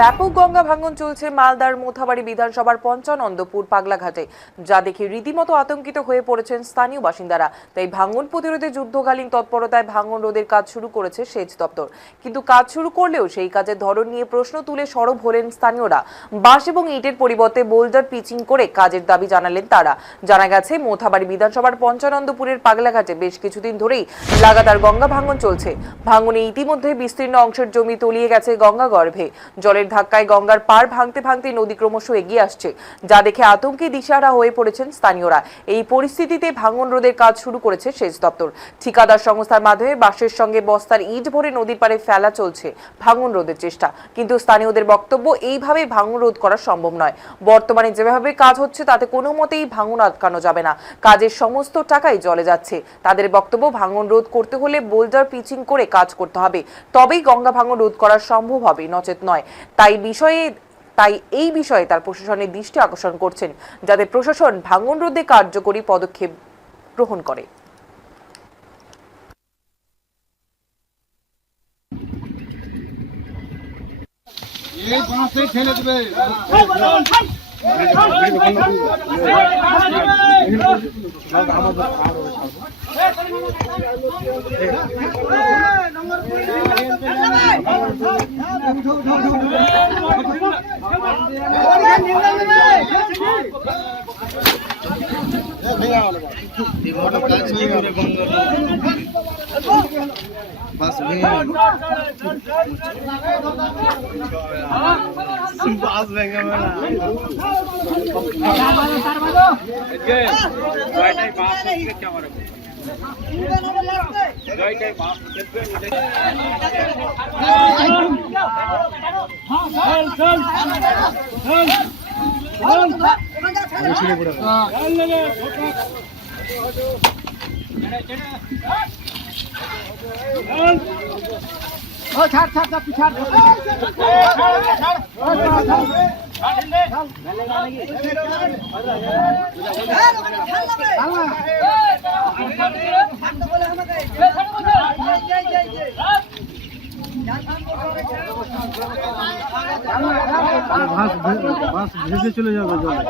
ব্যাপক গঙ্গা ভাঙন চলছে মালদার মোথাবাড়ি বিধানসভার পঞ্চানন্দপুর পাগলাঘাটে, যা দেখে রীতিমতো আতঙ্কিত হয়ে পড়েছেন স্থানীয় বাসিন্দারা। তাই ভাঙন প্রতিরোধে যুদ্ধকালীন তৎপরতায় ভাঙন রোধের কাজ শুরু করেছে সেচ দপ্তর। কিন্তু কাজ শুরু করলেও সেই কাজের ধরন নিয়ে প্রশ্ন তুলে সরব হলেন স্থানীয়রা। বাঁশ এবং ইটের পরিবর্তে বোল্ডার পিচিং করে কাজের দাবি জানালেন তারা। জানা গেছে, মোথাবাড়ি বিধানসভার পঞ্চানন্দপুরের পাগলাঘাটে বেশ কিছুদিন ধরেই লাগাতার গঙ্গা ভাঙন চলছে। ভাঙনে ইতিমধ্যে বিস্তীর্ণ অংশের জমি তলিয়ে গেছে গঙ্গা গর্ভে। জলের ধাক্কায় গঙ্গার পার ভাঙতে ভাঙতে নদী ক্রমশ এগিয়ে আসছে, যা দেখে আতঙ্কে দিশাহারা হয়ে পড়েছেন স্থানীয়রা। এই পরিস্থিতিতে ভাঙন রোধের কাজ শুরু করেছে সেচ দপ্তর। ঠিকাদার সংস্থার মাধ্যমে বাঁশের সঙ্গে বস্তার ইট ভরে নদীর পাড়ে ফেলা চলছে ভাঙন রোধের চেষ্টা। কিন্তু স্থানীয়দের বক্তব্য, এইভাবে ভাঙন রোধ করা সম্ভব নয়। বর্তমানে যেভাবে কাজ হচ্ছে তাতে কোনো মতেই ভাঙন আটকানো যাবে না। কাজের সমস্ত টাকাই জলে যাচ্ছে। তাদের বক্তব্য, ভাঙন রোধ করতে হলে বোল্ডার পিচিং করে কাজ করতে হবে, তবেই গঙ্গা ভাঙন রোধ করা সম্ভব হবে, নচেত নয়। তাই এই বিষয়ে তার প্রশাসনের দৃষ্টি আকর্ষণ করছেন, যাতে প্রশাসন ভাঙন রোধে কার্যকরী পদক্ষেপ গ্রহণ করে। बस ভেসে চলে যাবে জলে।